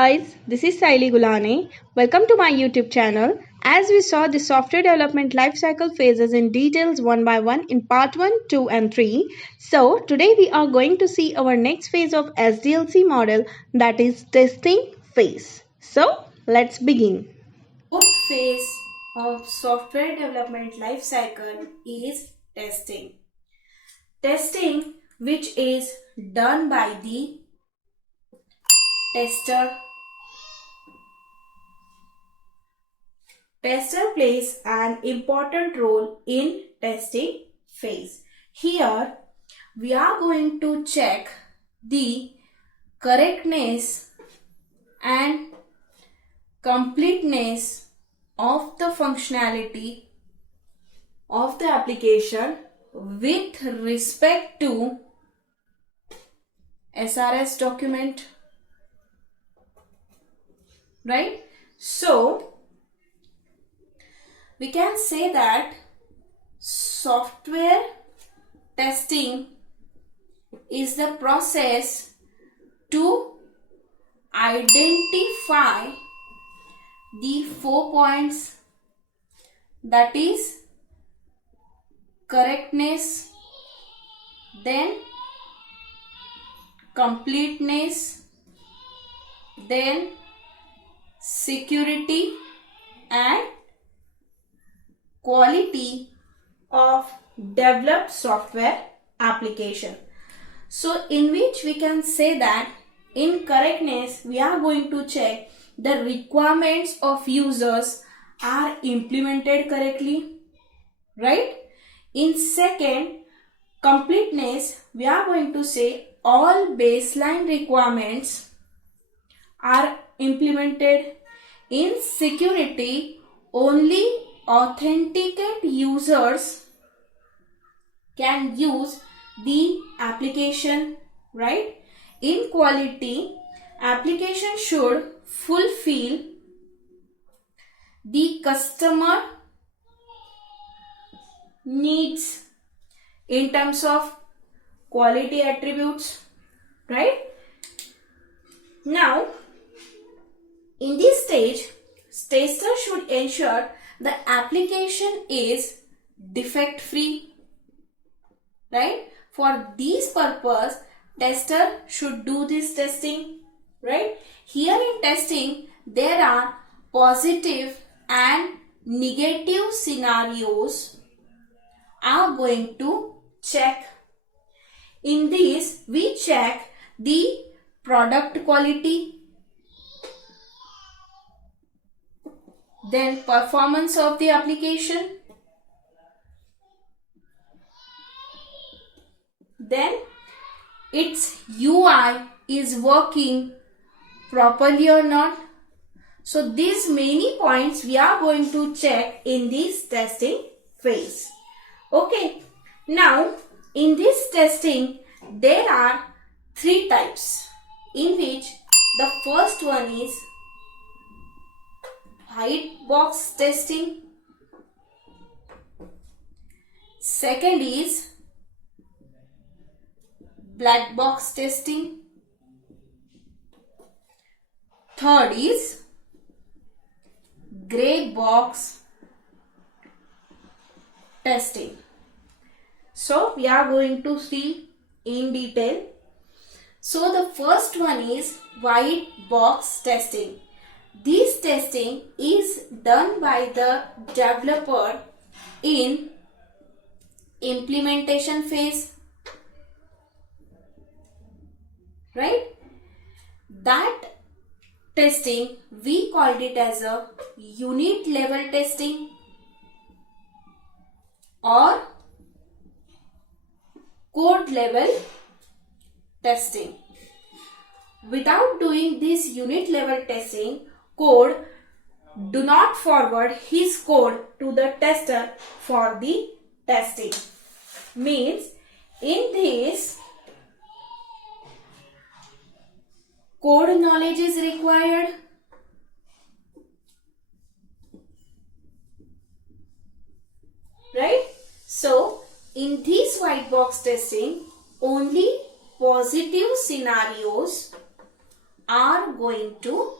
guys, this is Saili Gulane. Welcome to my YouTube channel. As we saw the software development lifecycle phases in details one by one in part 1, 2 and 3. So today we are going to see our next phase of SDLC model, that is testing phase. So let's begin. Fourth phase of software development lifecycle is testing. Testing, which is done by the tester. Tester plays an important role in testing phase. Here we are going to check the correctness and completeness of the functionality of the application with respect to SRS document, right? So we can say that software testing is the process to identify the 4 points, that is correctness, then completeness, then security and quality of developed software application. So in which we can say that in correctness we are going to check the requirements of users are implemented correctly, right? In second, completeness, we are going to say all baseline requirements are implemented. In security, only authenticate users can use the application, right? In quality, application should fulfill the customer needs in terms of quality attributes, right? Now, in this stage, tester should ensure the application is defect free, right? For this purpose, tester should do this testing, right? Here in testing, there are positive and negative scenarios are going to check. In this, we check the product quality, then performance of the application, then its UI is working properly or not. So these many points we are going to check in this testing phase. Okay, now in this testing there are 3 types, in which the first one is white box testing, second is black box testing, third is gray box testing. So we are going to see in detail. So the first one is white box testing. This testing is done by the developer in implementation phase, right? That testing we called it as a unit level testing or code level testing. Without doing this unit level testing, code do not forward his code to the tester for the testing. Means in this, code knowledge is required, right? So in this white box testing, only positive scenarios are going to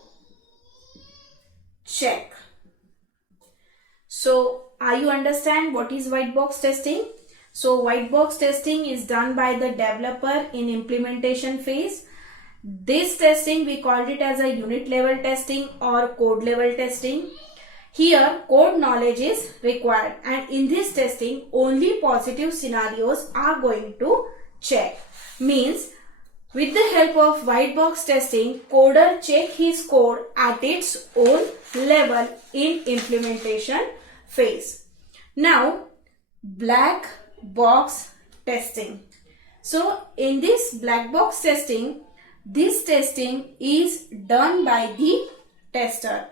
check. So, are you understand what is white box testing? So, white box testing is done by the developer in implementation phase. This testing we called it as a unit level testing or code level testing. Here code knowledge is required, and in this testing only positive scenarios are going to check. Means with the help of white box testing, coder check his code at its own level in implementation phase. Now black box testing. So in this black box testing, this testing is done by the tester.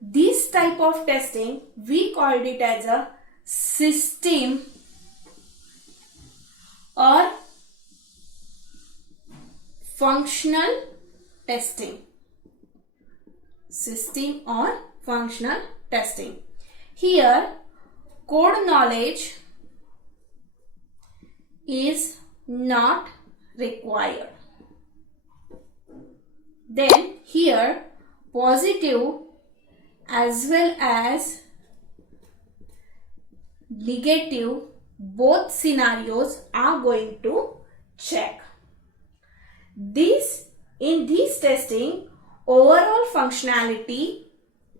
This type of testing we called it as a system or functional testing. System or functional testing. Here code knowledge is not required. Then here positive as well as negative both scenarios are going to check. In this testing overall functionality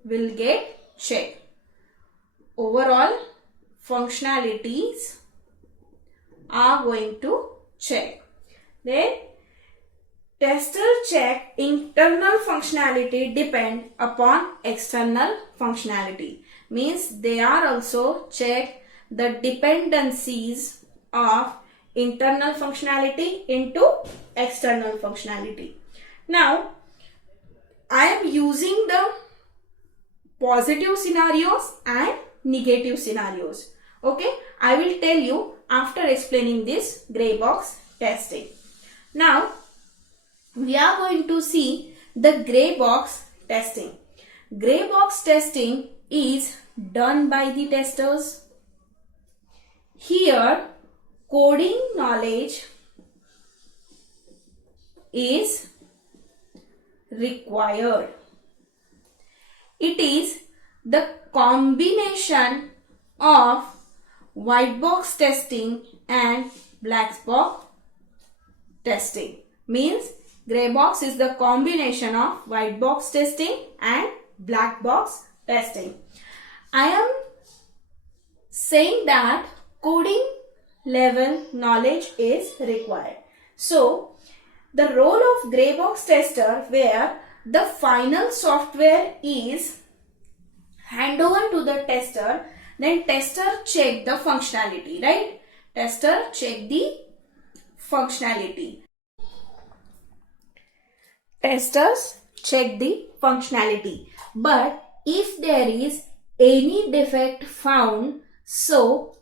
will get checked. Overall functionalities are going to check. Then tester check internal functionality depend upon external functionality. Means they are also check the dependencies of internal functionality into external functionality. Now I am using the positive scenarios and negative scenarios. Okay, I will tell you after explaining this gray box testing. Now we are going to see the gray box testing. Gray box testing is done by the testers. Here coding knowledge is required. It is the combination of white box testing and black box testing. Means gray box is the combination of white box testing and black box testing. I am saying that coding level knowledge is required. So the role of gray box tester, where the final software is hand over to the tester, then tester check the functionality, right? Tester check the functionality. Testers check the functionality, but if there is any defect found, so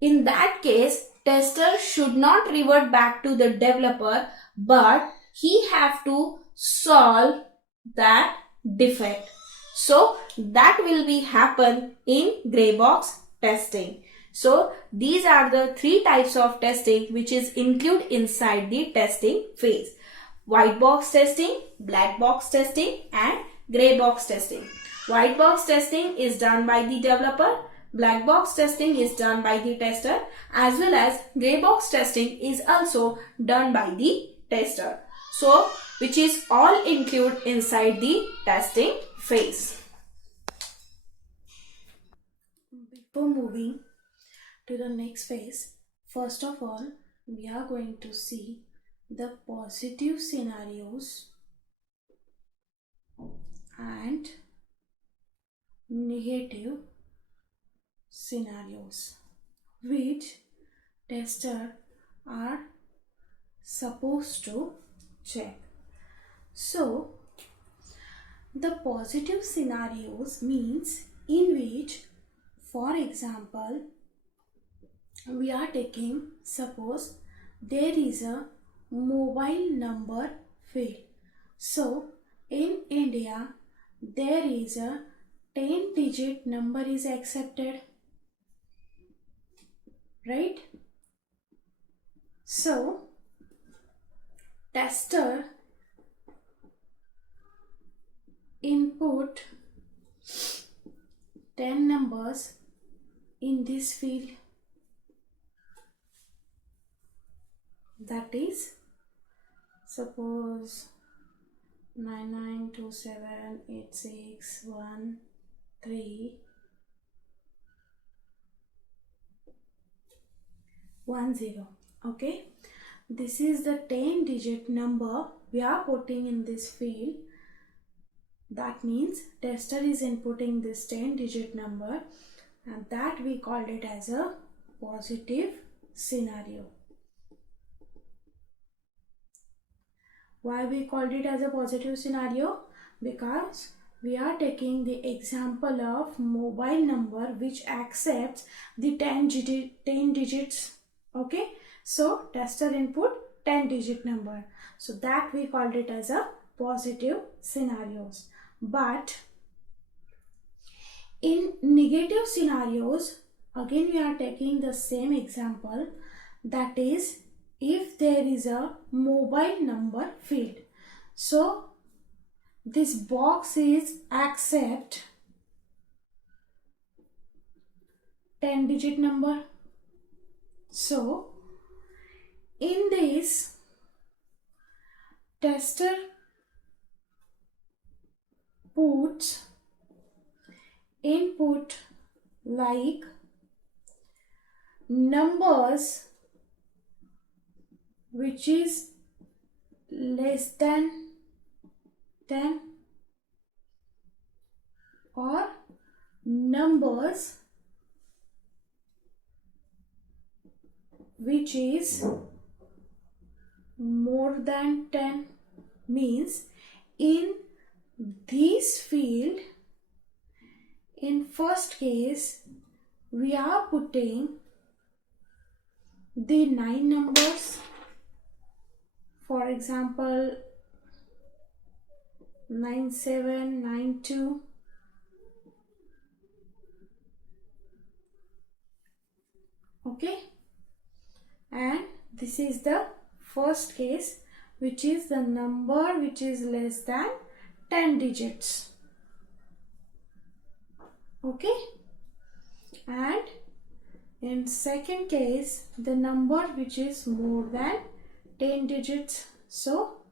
in that case tester should not revert back to the developer, but he have to solve that defect. So that will be happen in gray box testing. So these are the three types of testing which is included inside the testing phase: white box testing, black box testing and gray box testing. White box testing is done by the developer, black box testing is done by the tester, as well as gray box testing is also done by the tester. So which is all included inside the testing phase. Before moving to the next phase, first of all we are going to see the positive scenarios and negative scenarios which tester are supposed to check. So the positive scenarios means in which, for example, we are taking, suppose there is a mobile number field. So in India there is a 10-digit number is accepted, right? So tester input 10 numbers in this field, that is suppose 9927861310. Okay, this is the 10-digit number we are putting in this field. That means tester is inputting this 10-digit number, and that we called it as a positive scenario. Why we called it as a positive scenario? Because we are taking the example of mobile number which accepts the 10 digits. Okay, so tester input 10-digit number, so that we called it as a positive scenarios. But in negative scenarios, again we are taking the same example, that is if there is a mobile number field. So this box is accept 10-digit number. So in this, tester puts input like numbers which is less than 10 or numbers which is more than 10. Means in this field, in first case we are putting the 9 numbers, for example 9792. Okay, and this is the first case, which is the number which is less than 10 digits. Okay, and in second case the number which is more than 10 digits. So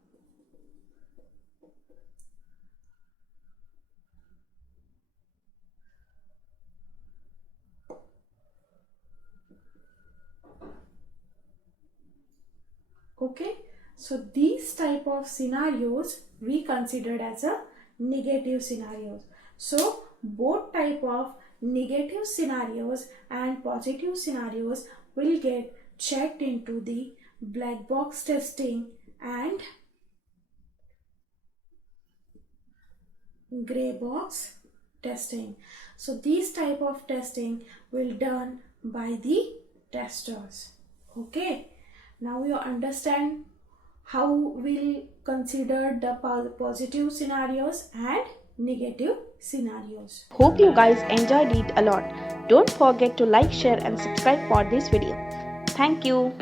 okay, so these type of scenarios we considered as a negative scenarios. So both type of negative scenarios and positive scenarios will get checked into the black box testing and gray box testing. So these type of testing will done by the testers. Okay, now you understand how we'll consider the positive scenarios and negative scenarios. Hope you guys enjoyed it a lot. Don't forget to like, share and subscribe for this video. Thank you.